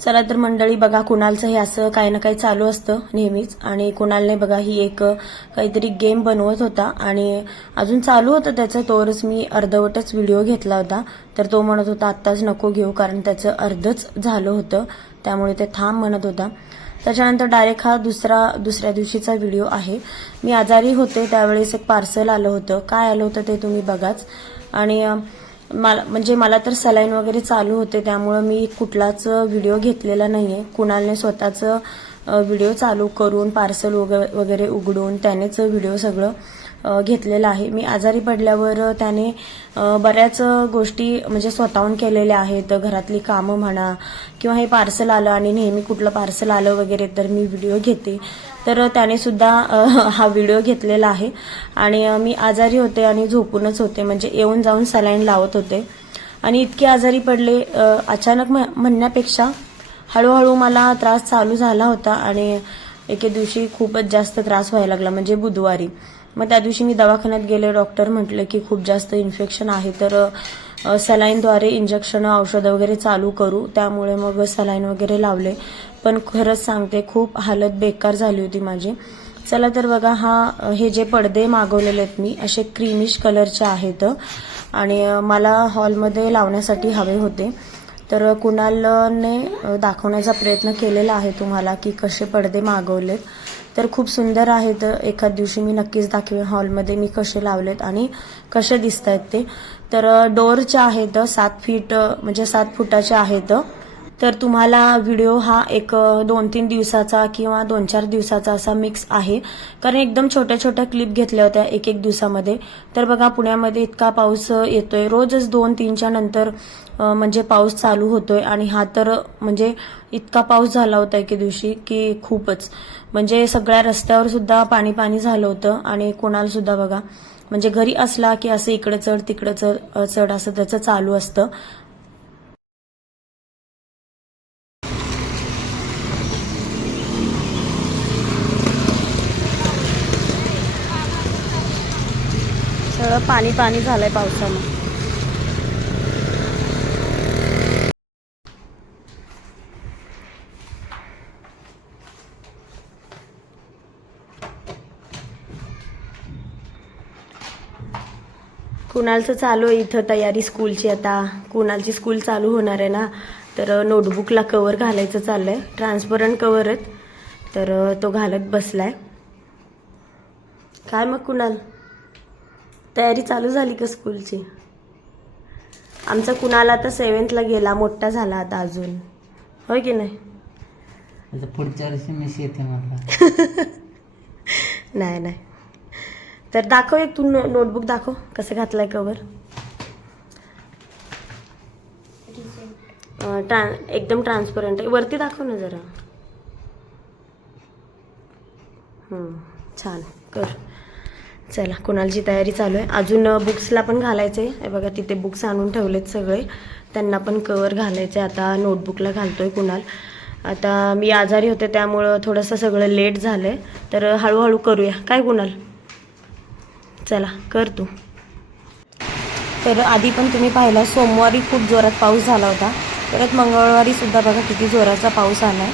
चला तर मंडळी बघा, कुणालचं हे असं काही ना काही चालू असतं नेहमीच. आणि कुणालने बघा ही एक काहीतरी गेम बनवत होता आणि अजून चालू होतं त्याचं, तोवरच मी अर्धवटच व्हिडिओ घेतला होता. तर तो म्हणत होता आत्ताच नको घेऊ कारण त्याचं अर्धच झालं होतं, त्यामुळे ते थांब म्हणत होता. त्याच्यानंतर डायरेक्ट हा दुसऱ्या दिवशीचा व्हिडिओ आहे. मी आजारी होते त्यावेळेस एक पार्सल आलं होतं. काय आलं होतं ते तुम्ही बघाच. आणि मला तर सलाईन वगैरे चालू होते, त्यामुळे मी कुठलाच व्हिडिओ घेतलेला नाहीये. कुणालने स्वतःच व्हिडिओ चालू करून पार्सल वगैरे उघडून त्यानेच व्हिडिओ सगळं घेतलेला आहे. मी आजारी पडल्यावर त्याने बऱ्याच गोष्टी म्हणजे स्वतःहून केलेल्या आहेत. घरातली कामं म्हणा किंवा हे पार्सल आलं आणि नेहमी कुठलं पार्सल आलं वगैरे तर मी व्हिडिओ घेते, तर त्याने सुद्धा हा व्हिडिओ घेतलेला आहे. आणि मी आजारी होते आणि झोपूनच होते, म्हणजे येऊन जाऊन सलाईन लावत होते. आणि इतके आजारी पडले अचानक म्हणण्यापेक्षा हळूहळू मला त्रास चालू झाला होता. आणि एके दिवशी खूपच जास्त त्रास व्हायला लागला, म्हणजे बुधवारी. मग त्या दिवशी मी दवाखान्यात गेले. डॉक्टर म्हटले की खूप जास्त इन्फेक्शन आहे, तर सलाईनद्वारे इंजेक्शन औषधं वगैरे चालू करू. त्यामुळे मग सलाईन वगैरे लावले. पण खरंच सांगते खूप हालत बेकार झाली होती माझी. चला तर बघा, हे जे पडदे मागवलेले आहेत मी असे क्रीमिश कलरचे आहेत आणि मला हॉलमध्ये लावण्यासाठी हवे होते. तर कुणालने दाखवण्याचा प्रयत्न केलेला आहे तुम्हाला की कसे पडदे मागवलेत. तर खूप सुंदर आहेत. एखाद दिवशी मी नक्कीच दाखवेन हॉलमध्ये मी कसे लावलेत आणि कसे दिसत आहेत ते. तर डोअरचे आहेत 7 फीट, म्हणजे 7 फुटाचे आहेत. तर तुम्हाला व्हिडिओ हा एक 2-3 दिवसाचा किंवा 2-4 दिवसाचा असा मिक्स आहे, कारण एकदम छोट्या छोट्या क्लिप घेतल्या होत्या एक दिवसामध्ये. तर बघा पुण्यामध्ये इतका पाऊस येतोय, रोजच 2-3च्या नंतर म्हणजे पाऊस चालू होतोय. आणि हा तर म्हणजे इतका पाऊस झाला होता एके दिवशी की खूपच, म्हणजे सगळ्या रस्त्यावर सुद्धा पाणी पाणी झालं होतं. आणि कोणाला सुद्धा बघा, म्हणजे घरी असला की असं इकडे चढ तिकडे चढ असं त्याचं चालू असतं. सगळं पाणी पाणी झालंय पावसानं. कुणालचं चालू आहे इथं तयारी स्कूलची. आता कुणालची स्कूल चालू होणार आहे ना, तर नोटबुकला कवर घालायचं चाललंय. ट्रान्सपरंट कवर आहेत, तर तो घालत बसलाय. काय मग कुणाल, तयारी चालू झाली का स्कूलची? आमचा कुणाल आता 7th ला गेला, मोठा झाला आता अजून, होय की नाही? पुढच्या वर्षी मिस येते मला. नाही नाही, तर दाखव एक तू नोटबुक दाखव कसं घातलंय कवर. एकदम ट्रान्सपरंट आहे, वरती दाखव ना जरा. छान कर. चला, कुणालची तयारी चालू आहे. अजून बुक्सला पण घालायचे आहे बघा, तिथे बुक्स आणून ठेवलेत सगळे, त्यांना पण कवर घालायचे. आता नोटबुकला घालतोय कुणाल. आता मी आजारी होते त्यामुळं थोडंसं सगळं लेट झालंय, तर हळूहळू करूया काय कुणाल. चला कर तू. तर आधी पण तुम्ही पाहिला सोमवारी खूप जोरात पाऊस झाला होता, परत मंगळवारी सुद्धा बघा किती जोराचा पाऊस आलाय.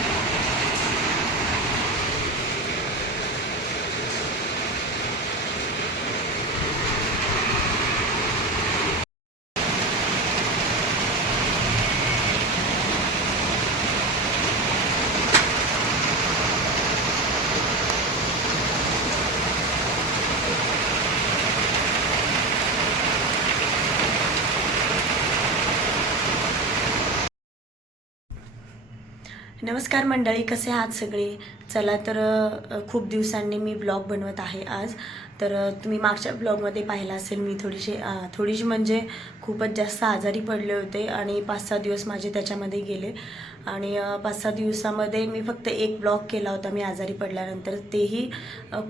नमस्कार मंडळी, कसे आहात सगळे? चला तर खूप दिवसांनी मी ब्लॉग बनवत आहे आज. तर तुम्ही मागच्या ब्लॉगमध्ये पाहिला असेल, मी थोडीशी म्हणजे खूपच जास्त आजारी पडले होते आणि 5-6 दिवस माझे त्याच्यामध्ये गेले. आणि 5-6 दिवसामध्ये मी फक्त एक ब्लॉग केला होता मी आजारी पडल्यानंतर, तेही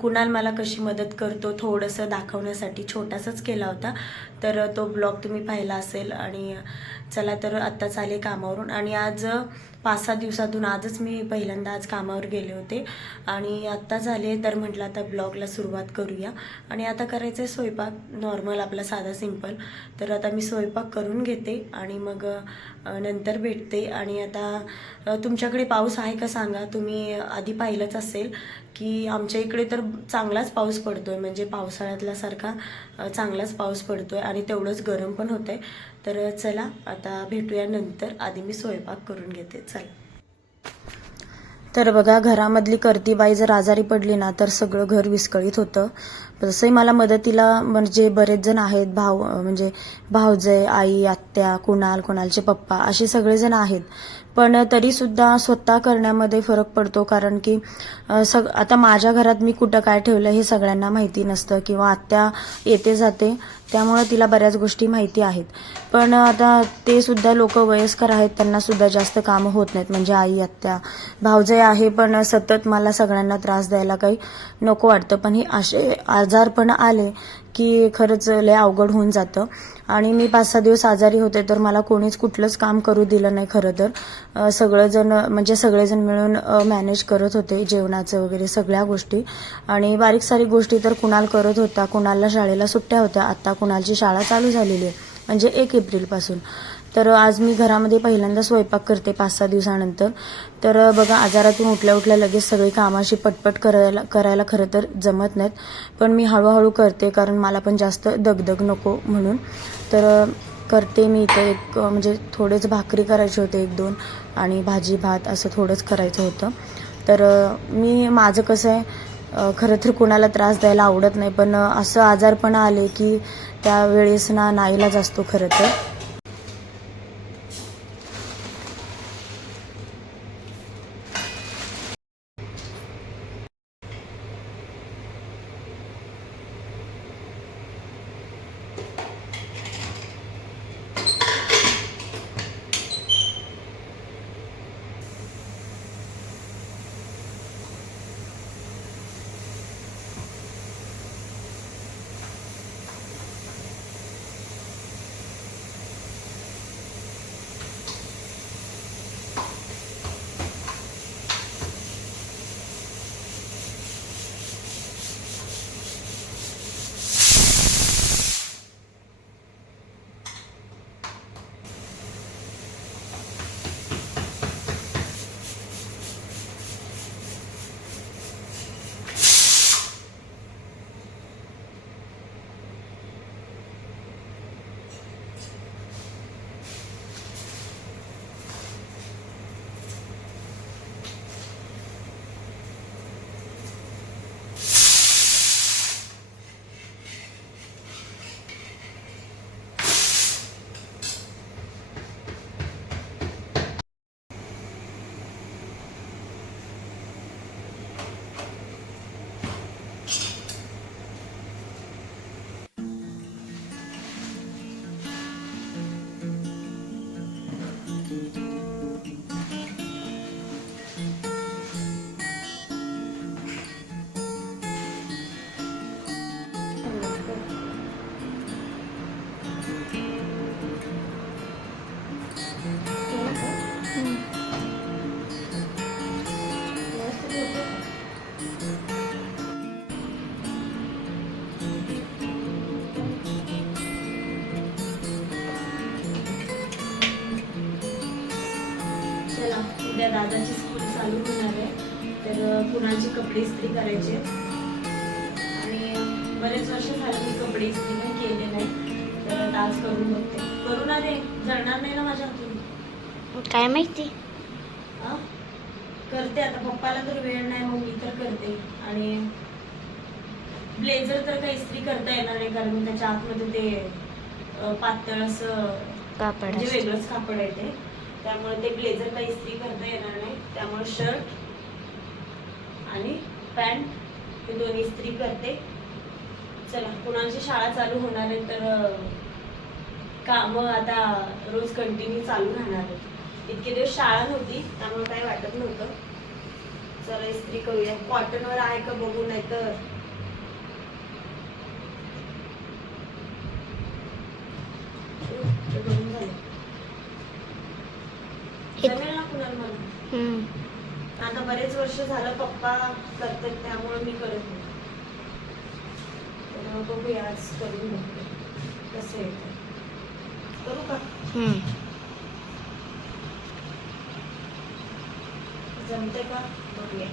कुणाल मला कशी मदत करतो थोडंसं दाखवण्यासाठी छोटासाच केला होता. तर तो ब्लॉग तुम्ही पाहिला असेल. आणि चला तर आत्ताच आले कामावरून, आणि आज 5-6 दिवसातून आजच मी पहिल्यांदा आज कामावर गेले होते. करते. आणि आत्ता झाले तर म्हटलं आता ब्लॉगला सुरुवात करूया. आणि आता करायचं आहे स्वयंपाक, नॉर्मल आपला साधा सिंपल. तर आता मी स्वयंपाक करून घेते आणि मग नंतर भेटते. आणि आता तुमच्याकडे पाऊस आहे का सांगा. तुम्ही आधी पाहिलंच असेल की आमच्या इकडे तर चांगलाच पाऊस पडतोय, म्हणजे पावसाळ्यातल्यासारखा चांगलाच पाऊस पडतोय आणि तेवढंच गरम पण होतंय. तर चला आता भेटूया नंतर. आधी मी स्वयंपाक करून घेते. चला. तर बघा, घरामधली करती बाई जर आजारी पडली ना तर सगळं घर विस्कळीत होतं. तसंही मला मदतीला म्हणजे बरेच जण आहेत, म्हणजे भाऊजय, आई, आत्या, कुणालचे पप्पा, असे सगळेजण आहेत. पण तरी सुद्धा स्वतः करण्यामध्ये फरक पडतो. कारण की आता माझ्या घरात मी कुठं काय ठेवलं हे सगळ्यांना माहिती नसतं, किंवा आत्या येते जाते त्यामुळे तिला बऱ्याच गोष्टी माहिती आहेत. पण आता ते सुद्धा लोक वयस्कर आहेत, त्यांना सुद्धा जास्त कामं होत नाहीत. म्हणजे आई, आत्या, भाऊजय आहे, पण सतत मला सगळ्यांना त्रास द्यायला काही नको वाटतं. पण हे असे आजारपण आले की खरंच लय अवघड होऊन जातं. आणि मी 5-6 दिवस आजारी होते तर मला कोणीच कुठलंच काम करू दिलं नाही. खरं तर सगळेजण मिळून मॅनेज करत होते, जेवणाचं वगैरे सगळ्या गोष्टी. आणि बारीक सारीक गोष्टी तर कुणाल करत होता. कुणालला शाळेला सुट्ट्या होत्या, आता कुणालची शाळा चालू झालेली आहे, म्हणजे 1 एप्रिलपासून. तर आज मी घरामध्ये पहिल्यांदा स्वयंपाक करते 5-6 दिवसानंतर. तर बघा, आजारातून उठल्या उठल्या लगेच सगळी कामाशी पटपट करायला खरं तर जमत नाहीत. पण मी हळूहळू करते, कारण मला पण जास्त दगदग नको म्हणून. तर करते मी इथे म्हणजे थोडेच भाकरी करायचे होते 1-2, आणि भाजी भात असं थोडंच करायचं होतं. तर माझं कसं आहे, खरं तर कुणाला त्रास द्यायला आवडत नाही, पण असं आजारपण आले की त्यावेळेस नाईलाज असतो खरं तर. चला, उद्या दादाची स्कूल चालू होणार आहे, तर कुणाचे कपडे इस्त्री करायचे. आणि बरेच वर्ष झालं मी कपडे इस्त्री नाही केले नाही, तर आज करून बघते. करून आले, जळणार नाही ना माझ्या हातून? काय माहिती. करते आता. पप्पाला तर वेळ नाही, मग मी तर करते. आणि ब्लेझर तर काही इस्त्री करता येणार नाही, कारण त्याच्या आतमध्ये ते पातळ असं कापड म्हणजे असतं. वेगळंच कापड आहे ते, त्यामुळे ते ब्लेझर काही इस्त्री करता येणार नाही. त्यामुळे शर्ट आणि पॅन्ट हे दोन्ही इस्त्री करते. चला, कुणाची शाळा चालू होणार आहे, तर कामं आता रोज कंटिन्यू चालू राहणार आहेत. इतके दिवस शाळा नव्हती त्यामुळे काही वाटत नव्हतं. चला इस्त्री करूया. कॉटनवर आहे का बघू, नाही तर जमेल ना कुणाला मला. आता बरेच वर्ष झालं पप्पा करतात त्यामुळे मी करत नाही. तर बघूया आज करून बघते कसं येतं. करू का? जमते का बघूया.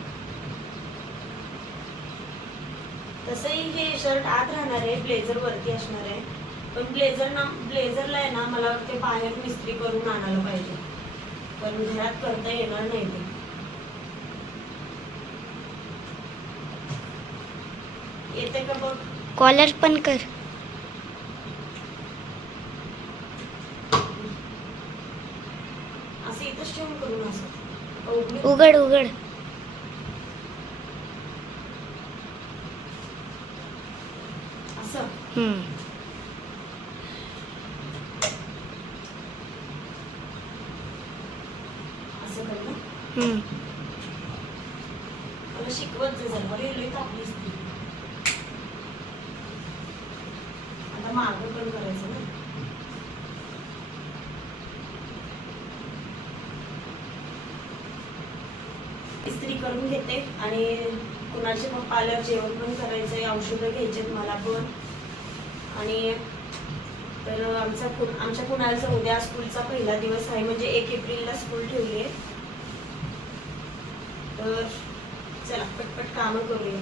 तसंही हे शर्ट आत राहणार आहे, ब्लेझर वरती असणार आहे. पण ब्लेझरला आहे ना मला वाटते बाहेर मिस्त्री करून आणायला पाहिजे, पण घरात करता येणार नाही ते. येते का बघ. कॉलर पण कर. असं इथंच ठेवून करून असं उघड उघड. असं असं कर ना. मला शिकवत जे जरा रेल्वे कापलीस ती. आता मागं पण करायचं ना. इस्त्री करून घेते आणि कुणाचे पप्पा आल्यावर जेवण पण करायचंय, औषधं घ्यायचे मला पण. आणि तर आमच्या कुणालचा उद्या स्कूलचा पहिला दिवस आहे, म्हणजे 1 एप्रिलला स्कूल ठेवली आहे. तर चला पटपट कामं करूया.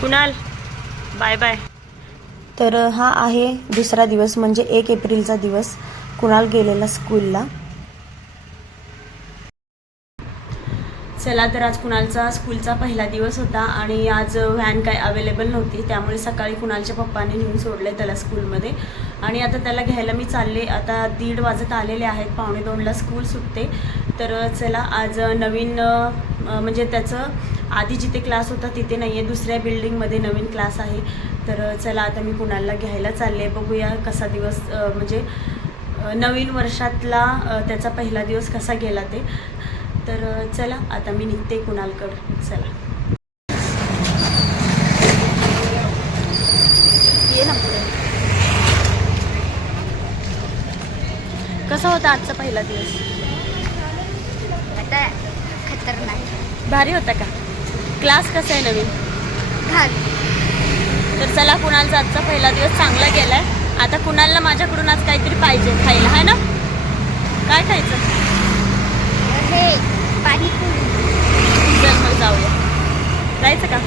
Kunal bye bye. तर हा आहे दुसरा दिवस, म्हणजे 1 एप्रिलचा दिवस. कुणाल गेलेला स्कूलला. चला तर आज कुणालचा स्कूलचा पहिला दिवस होता आणि आज व्हॅन काय अवेलेबल नव्हती, त्यामुळे सकाळी कुणालच्या पप्पाने नेऊन सोडले त्याला स्कूलमध्ये. आणि आता त्याला घ्यायला मी चालले. आता 1:30 वाजत आलेले आहेत, 1:45ला स्कूल सुटते. तर चला आज नवीन म्हणजे त्याचं आधी जिथे क्लास होता तिथे नाही आहे, दुसऱ्या बिल्डिंगमध्ये नवीन क्लास आहे. तर चला आता मी कुणालला घ्यायला चालले. बघूया कसा दिवस म्हणजे नवीन वर्षातला त्याचा पहिला दिवस कसा गेला ते. तर चला आता मी निघते कुणालकडं. चला ये ना पुढे. कसा होता आजचा पहिला दिवस? आता खतरनाक भारी होता का? क्लास कसा आहे नवीन? तर चला कुणालचा आजचा पहिला दिवस चांगला गेलाय. आता कुणालला माझ्याकडून आज काहीतरी पाहिजे खायला, है ना? काय खायचं? हे पाणीपुरी. चल मग जाऊया. जायचं का?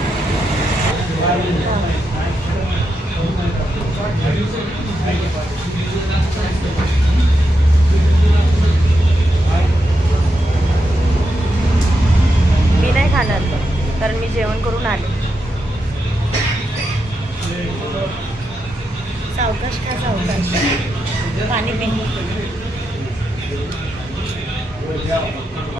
मी नाही खाणार कारण मी जेवण करून आले. सावकाश का सावकाश. पाणी पी.